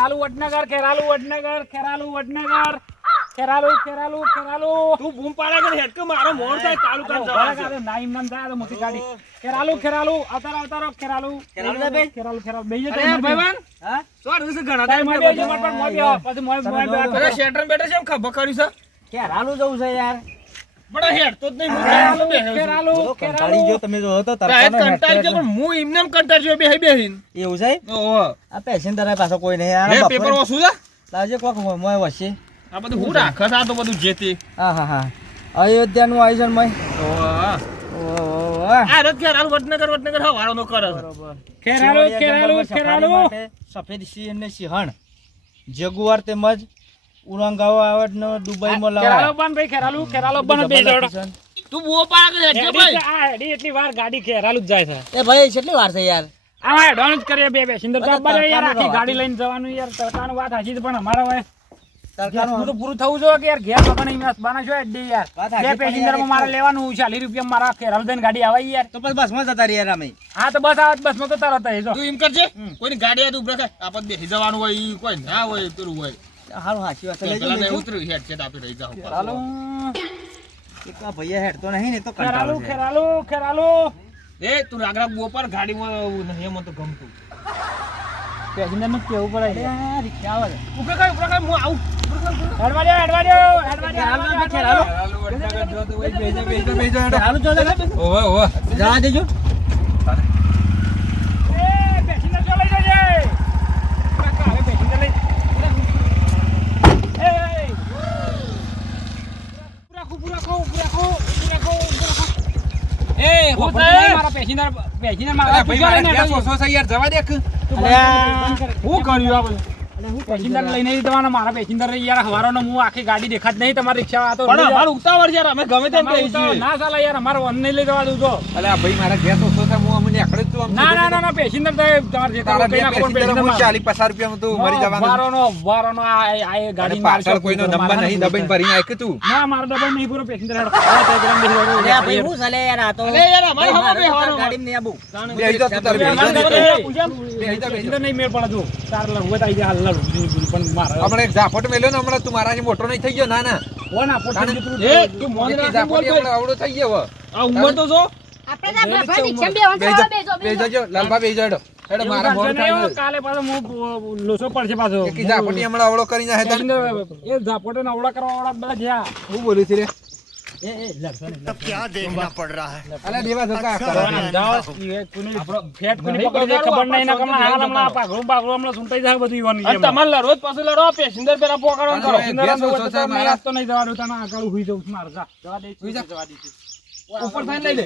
ખેરાલુ વડનગર ખેરાલુ વડનગર ખેરાલુ વડનગર. ખેરાલુ ખેરાલુ ખેરાલુ. તું બૂમ પાડે કે હેડકે મારો મોર થાય તાલુકા જવા ઊભા નાઈમ નામ થાય મોટી ગાડી. ખેરાલુ ખેરાલુ અવતારો અવતારો ખેરાલુ. ખેરાલુ બે ખેરાલુ ખેરાલુ. બે જતો ભાઈવાન. હા? તો આ ઘણા ટાઈમ મોય બેહી જતો, પણ મોય બેહો. પછી મોય મોય બેહો. અરે શેટર બેટર છે એમ ખબર કર્યું છે? ખેરાલુ જવું છે યાર. પણ હેડ તો જ નહીં હું ખેરાલુ બેહ્યો છું. ખેરાલુ બોલો, ખેરાલુ. કંટાળી ગયો તમે જો તો તારે કંટાળી ગયો પણ હું એમને કંટાળી ગયો બેહી બેહીને. એવું છે? ઓહો. આ પેસેન્જર પાછો કોઈ નહીં. યાર પેપર ઓછું છે લાવજે કોક મોય વચ્ચે આ બધું હું રાખે આ તો બધું જે તે. હા હા હા. અયોધ્યાનું આયોજન મય. ઓહો. આ રથ ખેરાલુ વડનગર વડનગર કરે સફેદ સિંહ ને સિંહણ જગુઆર તેમજ ઉરંગાઓ દુબઈ માં ખેરાલુ કેરાલો બન ભાઈ કેરાલો કેરાલો બન બે જોડો તું બુઓ પાગ કે હેડ ભાઈ. આ હેડી એટલી વાર ગાડી કેરાલો જ જાય છે. એ ભાઈ કેટલી વાર છે યાર? આમાં જ કરીએ બે બે સિંદર અરે યાર આખી ગાડી લઈને જવાનું યાર તરકાનું વાત છે પણ અમારા હોય તડકાનું તો પૂરું થવું જોઈએ કે યાર ઘેર વગર અહીં બના છો એડી યાર. બે પેસેન્જરમાં મારે લેવાનું રૂપિયા મારા દઈને ગાડી આવે યાર. તો બસ બસમાં જતા રહ્યા યાર અમે. હા તો બસ આવત બસમાં તો તરત જ જો. તું એમ કરજે કોઈની ગાડી આદુ ઉભરે થાય. આપણ બેસી જવાનું હોય કોઈ ના હોય પેલું હોય. હારું હાચી વાત. પેલા લેજો. ઉતર્યું હેડ છે આપી રહી જાવ ખેરાલુ. એક આ ભૈયા હેડતો નહીં ને તો કંટાળો છે. ખેરાલો ખેરાલુ. એ તું રાગરા બોપર પર ગાડીમાં નહીં મને તો ગમતું. પેસેન્જરનું કેવું પડે? યાર રિક્ષા આવે. ઉપર કઈ ઉપર કઈ હું આવું. હેડવા દો હેડવા દો હેડવા દો. ખેરાલુ ખેરાલુ. હેડવા દો. હાલું ચાલે ને? ઓવે ઓવે. જવા દેજો એ પેસેન્જર જો લઈ જજે કાકા હવે પેસેન્જર લઈ એ પૂરા ખો પૂરા ખો પૂરા ખો પૂરા ખો પૂરા ખો મારા તું તું અલ્યા. હું કર્યું આ બધું? પેસેન્જર લઈને જવાના મારા પેસેન્જર યાર હવારોનો હું આખી ગાડી દેખાત નહીં તમારી રિક્ષા વાતો તો પણ અમારું ઉતાવળ યાર અમે ગમે તેમ ના ચાલે યાર અમારે વન નહીં લઈ જવા દઉં તો અલ્યા ભાઈ મારા ઘેર ઓછો થાય હું અમને તું ના ના ના ના પેસેન્જર તો તમારે જે તારા પેસેન્જર મરી જવાનું વારોનો વારોનો આ આ ગાડી પાછળ કોઈનો નંબર નહીં દબાઈને ભરીને આય કે તું ના મારો ડબ્બો નહીં પૂરો પેસેન્જર હેડો આ તો એકદમ બેસી જાઓ. ભાઈ હું ચાલે યાર આ તો અલે યાર અમારે ભાઈ, હવા મારે બેહવાનું. તો ગાડીમાં નહીં આવું. તું તારે બેહી જા. ના, ના, ના, પૂછ્યા? બેહી જા, બેહી જા. પેસેન્જર નહીં મેળ પડે તું તાર લડવું હોય જા, હાલ લડવું. બીજું બીજું પણ મારે હમણાં એક ઝાપટ મેલ્યો ને હમણાં તું મારાથી મોટો નહીં થઈ ગયો ના ના ઓ ના, પોતે તાને- જેટલું એ તું મોન એક બોલ ઝાપટી ભાઈ. હમણાં આવડો થઈ ગયો આ ઉંમર તો જો તમારે લડો પાછું લડો પેસેન્જર પેલા પોકાડો નહીં જવાનું આગળ હુઈ જવું મારે જવા દે જવા દે. ઉપર થઈને લઈ લે.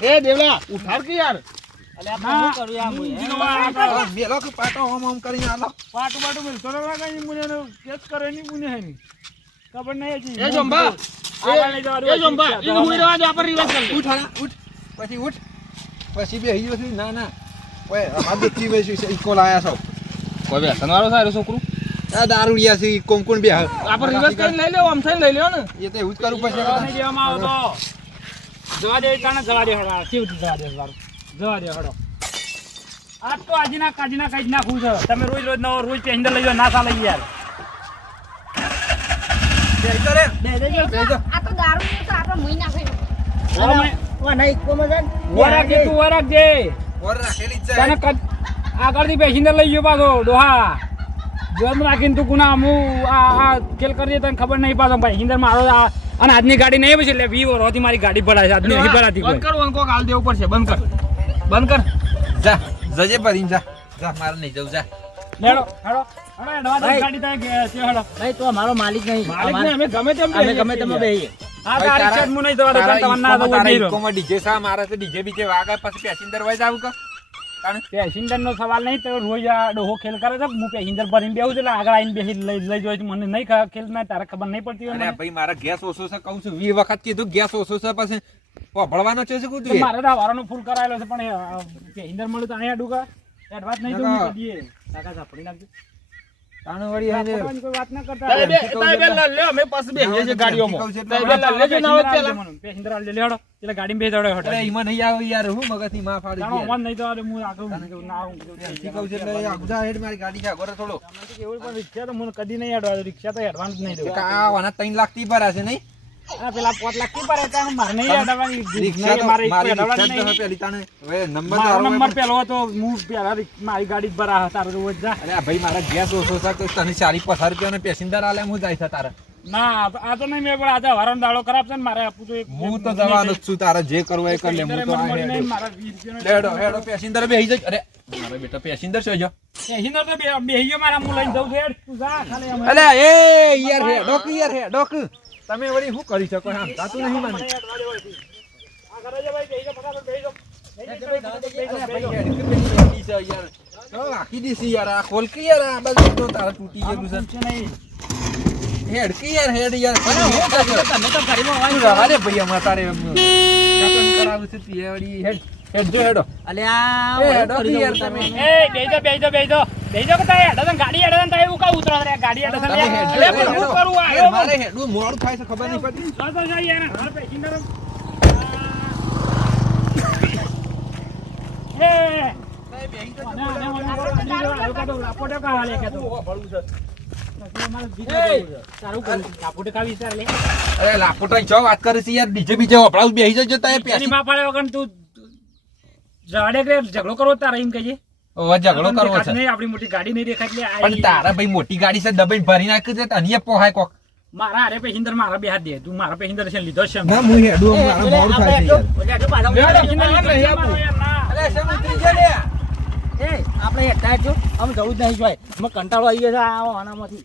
કઈ ખબર નહીં હજી. પછી ઉઠ. પછી બેહી જશે ના ના. ઓય આ દેખતી વેસી છે છો. કોઈ વ્યસન વાળો સારો છોકરું? આ દારૂડિયા છે કોણ કોણ બે આપણે રિવર્સ કરીને લઈ લેવો આમ થઈને લઈ લેવો ને. એ તો એવું જ કરવું પડશે જવા આવતો. જવા દે તને જવા દે હડો. કેવું જવા દે વારું જવા દે હડો. આજ તો આજના કાજના કઈ જ નાખવું છે તમે રોજ રોજ નવો રોજ પેસેન્જર લઈ જાઓ ના ચાલે યાર તો. આ તો દારૂ છે, આપણે મોઈ નાખે. તું આગળથી પેસેન્જર લઈ ગયો પાછો ડોહા. જોમ રાખીને તું કુના હું આ આ ખેલ કરી તને ખબર નહીં પાછો હિન્દર મારો આ અને આજની ગાડી નહીં પછી એટલે વી વરોથી મારી ગાડી પડાય છે. આજની નહીં ભરાતી બંધ કર કોક હાલ દેવું પડશે. બંધ કર. બંધ કર. જા જજે ભરીને જા. જા મારે નહીં જવું જા. હેડો હેડો. હેડો ભાઈ. ગાડી ત્યાં કે- તે હેડો. ભાઈ તો અમારો માલિક નહીં. અમે ગમે તેમ અમે ગમે તેમ. બેહીએ. આ તારી ઈચ્છા જ હું નહીં જવા દઉં, ના ઈકોમાં- નહીં. ઈકોમાં ડીજે સા મારે તો ડીજે બીજે વાગે પછી પેસેન્જર વહી જાવ કે? પેસેન્જર નો સવાલ નહીં તો રોજ આ ડોહો ખેલ કરે છે. હું પેસેન્જર ભરીને બેહું છું એટલે આગળ આવીને બેસી લઈ લઈ જોઈ છું. મને નહીં ખેલ ના તારે ખબર નહીં પડતી હોય ભાઈ મારા ગેસ ઓછો છે કહું છું. વી વખત કીધું ગેસ ઓછો છે પછી. ભળવાનો છે શું તો કીધું મારે તો હવારનો ફૂલ કરાયેલો છે પણ પેસેન્જર મળ્યું તો અહીંયા ડુકા એડવાન્સ નહીં ના. કાકા ઝાપડી નાખજો. તાણે વળી કોઈ વાત ના કરતા. તારે બે તારે બે લડ લ્યો, અમે પાછું બેસીએ છીએ ગાડીઓમાં. તારે બે લેજો ના હોય પેલા. પેસેન્જર આલે લેડો એટલે ગાડી બે દોડે હટો એમાં નહીં આવે યાર હું મગજની માં ફાડી તાણો મન નહીં તો હું આગળ ના ઊંઘી કહું છે એટલે આ હેડ મારી ગાડી છે આગળ થોડો. મને કેવું પણ રિક્ષા તો મને કદી નહીં અડવા રિક્ષા તો એડવાન્સ નહીં દઉં. આ વાના ત્રણ લાખથી ભરાશે નહીં? આ પેલા પાંચ લાખથી ભરે ત્યાં મારે નહીં અડવાની. રિક્ષા નહીં, તો મારે અડવાની રિક્ષા જ નહીં. તો પેલી તાણે હવે નંબર મારો નંબર પેલો હતો હું પેલા મારી ગાડી જ ભરા તારો રોજ જા અરે ભાઈ મારા ગેસ ઓછો છે તો તને ચાલી પસાર રૂપિયાનો પેસેન્જર આલે હું જાય છે તારે ના આ તો- નહીં મેં પણ આજે હવારનો દાડો ખરાબ છે ને મારે આપું તો હું તો જવાનો જ છું તારે જે કરવું એ કરી લે હું તો હેડો. હેડો પેસેન્જર બેહી અરે મારો બેટો પેસેન્જર છે જો પેસેન્જર તો બેહી ગયો મારા, હું લઈને જઉં છું. હેડ, તું જા, ખાલી અલે એ યાર હેડો કે યાર હેડો કે તમે વળી શું કરી શકો આમ તાતું નહીં મને. આ ઘરે જે ભાઈ બેહી જાઓ, ફટાફટ બેહી જાઓ. બેહી જાઓ, બેહી જાઓ, અરે બેહી ભાઈ જાઓ. હેડ કે પેલી બેઠી છે યાર. આ ખોલ કે યાર આ બાજુ તો તારે તૂટી ગયું છે. છે હેડ કે યાર હેડ યાર તમે તો અરે ભાઈ અમારે તારે કરાવું છે હેડ. હેડ. જો હેડો અલ્યા હેડો યાર તમે. એ, બેજો બેજો બેજો. જાઓ કે તાય હેડો ગાડી હેડો તારે એવું કાં ઉતરો રે ગાડી હેડો તમે યાર. હેડ અલે, પણ હું કરું આ? મારે હેડવું મોડું થાય છે ખબર નહીં પડતી. લો તો જઈએ ને, ઘર પે એમ. હે તો લાપોટો તો? વાત કરે છે યાર. બીજે બીજે વપરાવું બેસી જજો તારે માં પાડે વગર તું જાડે કે ઝઘડો કરવો તારે એમ હવે ઝઘડો કરવો છે. નહીં, આપણી મોટી ગાડી નહીં દેખાય પણ તારા ભાઈ મોટી ગાડી છે દબાઈ ભરી નાખી દે તને પોહાય કોક. મારા હારે પેસેન્જર મારા બે હાથ દે. તું મારા પેસેન્જર છે લીધો છે ના હું હેડું મારા મોડું થાય છે લીધો છે મારો યાર, ના. અરે શેમ ઉતરી જા લે. એ આપણે હેઠા છો. આમ જવું જ નહીં ભાઈ. અમે કંટાળો આવી ગયો છે આ આનામાંથી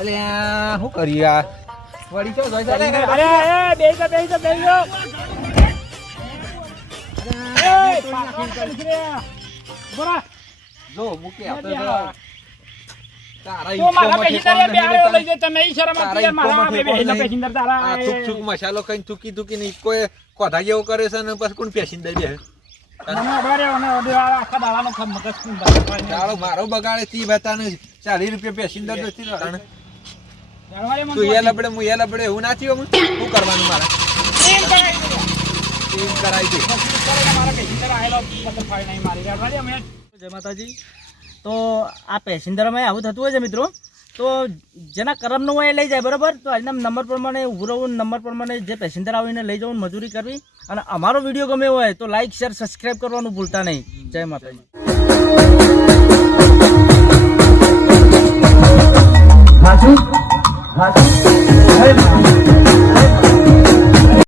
અલે શું કરી વળી ચો જોઈ અરે એ બેહી જા. બોરા. જો મૂકે મસાલો કઈ થૂકી થૂકી નહીં કોઈ કોઠા જેવો કરે છે ને પછી કોણ પેસેન્જર બે મારો બગાડે તી બતાને ચાલીસ રૂપિયા પેસેન્જર નથી તું એ લબડે હું એ લબડે એવું ના થયું? શું કરવાનું મારે એમ કરાવી દે. એમ કરાવી દે મારા પેસેન્જર આયેલો પતંગ ફાડી નહીં મારી અડવા દે છે જય માતાજી. તો આ પેસેન્જરમાં આવું થતું હોય છે મિત્રો તો જેના કરમનું હોય એ લઈ જાય બરાબર? તો આજના નંબર પ્રમાણે ઊભું રહેવું નંબર પ્રમાણે જે પેસેન્જર આવીને લઈ જવું મજૂરી કરવી. અને અમારો વીડિયો ગમે હોય તો લાઈક શેર સબસ્ક્રાઈબ કરવાનું ભૂલતા નહીં. જય માતાજી. હાજુ? હાજુ?